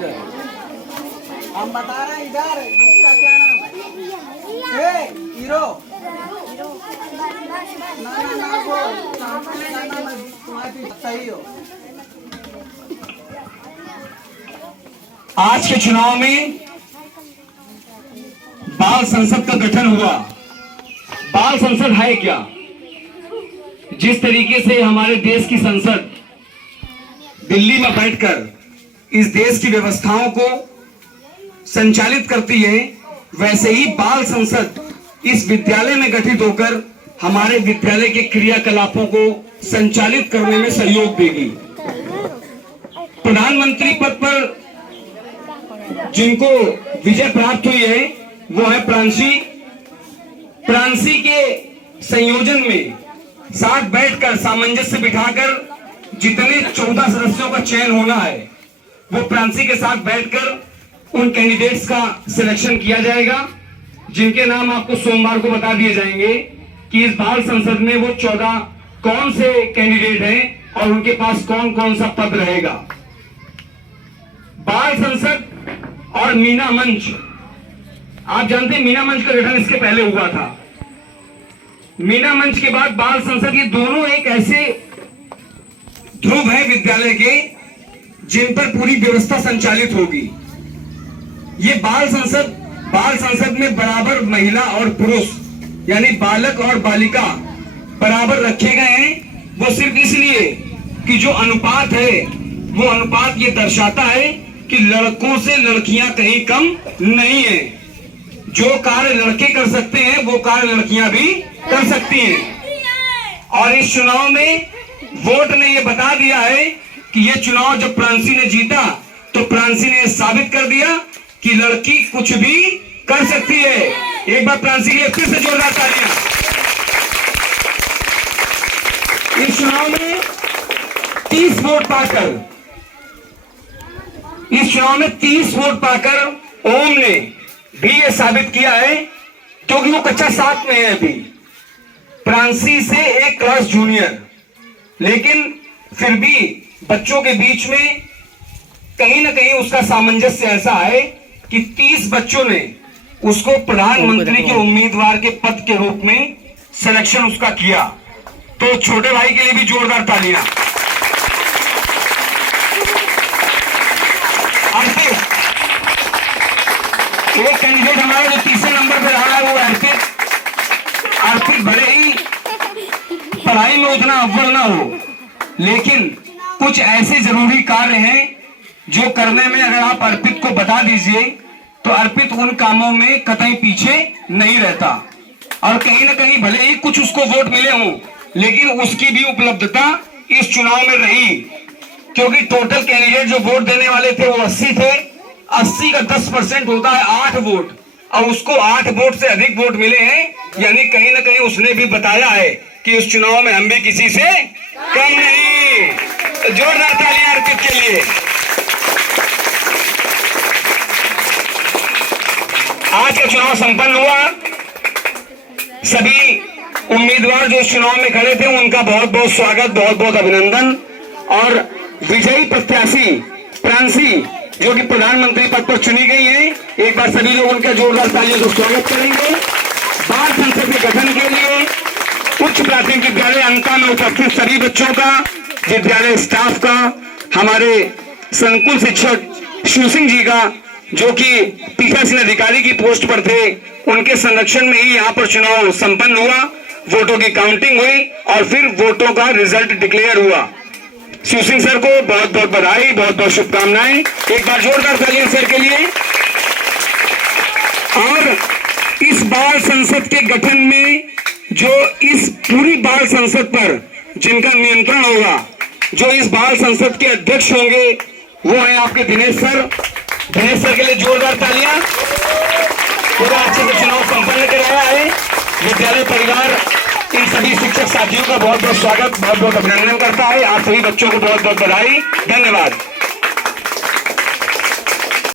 हम बता रहे हैं इधर, इसका क्या नाम है? हीरो। ना ना ना, वो का नाम है, तुम्हारी सही हो। आज के चुनाव में बाल संसद का गठन हुआ। बाल संसद है क्या? जिस तरीके से हमारे देश की संसद दिल्ली में बैठकर इस देश की व्यवस्थाओं को संचालित करती है, वैसे ही बाल संसद इस विद्यालय में गठित होकर हमारे विद्यालय के क्रियाकलापों को संचालित करने में सहयोग देगी। प्रधानमंत्री पद पर जिनको विजय प्राप्त हुई है वो है प्रांशी। प्रांशी के संयोजन में साथ बैठकर सामंजस्य बिठाकर जितने 14 सदस्यों का चयन होना है वो प्रांशी के साथ बैठकर उन कैंडिडेट्स का सिलेक्शन किया जाएगा, जिनके नाम आपको सोमवार को बता दिए जाएंगे कि इस बाल संसद में वो 14 कौन से कैंडिडेट हैं और उनके पास कौन कौन सा पद रहेगा। बाल संसद और मीना मंच, आप जानते हैं मीना मंच का गठन इसके पहले हुआ था। मीना मंच के बाद बाल संसद, ये दोनों एक ऐसे ध्रुव है विद्यालय के जिन पर पूरी व्यवस्था संचालित होगी। ये बाल संसद में बराबर महिला और पुरुष यानी बालक और बालिका बराबर रखे गए हैं। वो सिर्फ इसलिए कि जो अनुपात है वो अनुपात ये दर्शाता है कि लड़कों से लड़कियां कहीं कम नहीं है। जो कार्य लड़के कर सकते हैं वो कार्य लड़कियां भी कर सकती हैं। और इस चुनाव में वोट ने ये बता दिया है कि ये चुनाव जब प्रांशी ने जीता तो प्रांशी ने साबित कर दिया कि लड़की कुछ भी कर सकती है। एक बार प्रांशी के लिए फिर से जोरदार तालियां। इस चुनाव में 30 वोट पाकर ओम ने भी ये साबित किया है, क्योंकि वो कक्षा 7 में है अभी, प्रांशी से एक क्लास जूनियर, लेकिन फिर भी बच्चों के बीच में कहीं ना कहीं उसका सामंजस्य ऐसा है कि 30 बच्चों ने उसको प्रधानमंत्री के उम्मीदवार के पद के रूप में सिलेक्शन उसका किया। तो छोटे भाई के लिए भी जोरदार तालियां। एक कैंडिडेट हमारा जो तीसरे नंबर पे रहा है वो अर्पित भले ही पढ़ाई में उतना अव्वल ना हो, लेकिन कुछ ऐसे जरूरी कार्य हैं जो करने में अगर आप अर्पित को बता दीजिए तो अर्पित उन कामों में कतई पीछे नहीं रहता। और कहीं ना कहीं भले ही कुछ उसको वोट मिले हों, लेकिन उसकी भी उपलब्धता इस चुनाव में रही, क्योंकि टोटल कैंडिडेट जो वोट देने वाले थे वो 80 थे। 80 का 10% होता है 8 वोट, और उसको 8 वोट से अधिक वोट मिले हैं, यानी कहीं ना कहीं उसने भी बताया है कि इस चुनाव में हम भी किसी से कम नहीं। जोरदार तालियां अर्पित के लिए। आज का चुनाव संपन्न हुआ। सभी उम्मीदवार जो इस चुनाव में खड़े थे उनका बहुत बहुत स्वागत, बहुत बहुत अभिनंदन। और विजयी प्रत्याशी प्रांशी जो कि प्रधानमंत्री पद पर चुनी गई है, एक बार सभी लोग उनका जोरदार तालियों से स्वागत करेंगे। बाल संसद के गठन के लिए उच्च प्राथमिक विद्यालय अंका में उपस्थित सभी बच्चों का, विद्यालय स्टाफ का, हमारे संकुल शिक्षक शिव सिंह जी का जो कि पीठासीन अधिकारी की पोस्ट पर थे, उनके संरक्षण में ही यहाँ पर चुनाव संपन्न हुआ। वोटों की काउंटिंग हुई और फिर वोटों का रिजल्ट डिक्लेयर हुआ। शिव सिंह सर को बहुत बहुत बधाई, बहुत बहुत शुभकामनाएं। एक बार जोरदार तालियां सर के लिए। और इस बाल संसद के गठन में जो इस पूरी बाल संसद पर जिनका नियंत्रण होगा, जो इस बाल संसद के अध्यक्ष होंगे, वो है आपके दिनेश सर। दिनेश सर के लिए जोरदार तालियां। पूरा अच्छे से चुनाव संपन्न कराया है। विद्यालय परिवार इन सभी शिक्षक साथियों का बहुत बहुत स्वागत, बहुत बहुत अभिनंदन करता है। आप सभी बच्चों को बहुत बहुत बधाई, धन्यवाद।